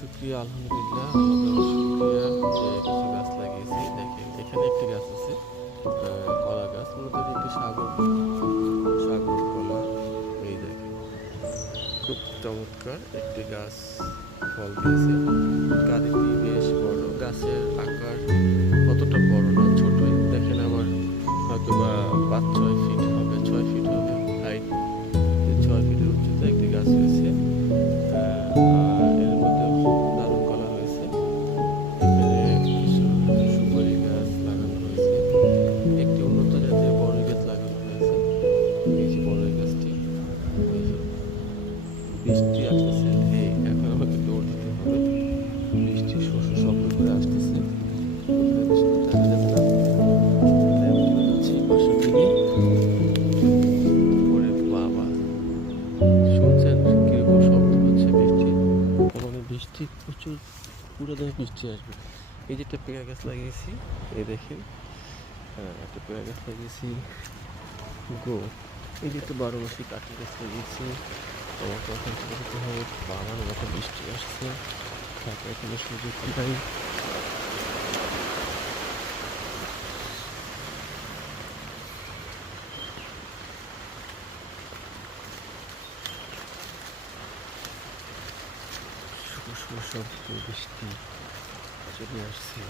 শুকরিয়া আলহামদুলিল্লাহ আল্লাহ শুকরিয়া যে কিছু গাছ লাগিয়েছি। দেখেন এখানে একটি গাছ আছে কলা গাছ, মূলত এটি একটি সাগর কলা। এই দেখেন খুব চমৎকার একটি গাছ ফল দিয়েছে। গাছটি বেশ বড়, গাছের আকার অতটা বড় না, ছোটই। দেখেন আমার হয়তো বা 5-6 ফিট হবে, 6 ফিট হবে হাইট, 6 ফিটের উচ্চতা একটি গাছ হয়েছে। এর মধ্যে দারুণ কলা হয়েছে। এখানে কিছু সুপারি গাছ লাগানো হয়েছে, একটি উন্নত জাতের বড়ই গাছ লাগানো হয়েছে। এই যে বড়ই গাছটি, এই যে বৃষ্টি আসতেছে, এখন আমাকে দৌড় দিতে হবে। বৃষ্টি শব্দ করে আসতেছে, কোথায় বসবো জানি না। তাই আমি চলে যাচ্ছি বাসার দিকে। ওরে বাবা, শুনছেন কিরকম শব্দ হচ্ছে বৃষ্টির? মানে বৃষ্টি প্রচুর, পুরো দিনে বৃষ্টি আসবে। এই যে একটা পেয়ারা গাছ লাগিয়েছি, এই দেখেন একটা পেয়ারা গাছ লাগিয়েছি গো। এই যে একটা 12 মাসি কাঁঠাল গাছ লাগিয়েছি। আমাকে এখন চলে যেতে হবে, বাবার মতো বৃষ্টি আসছে, থাকার কোনো সুযোগ নাই। শুভ শুভ শব্দ, বৃষ্টি চলে আসছে।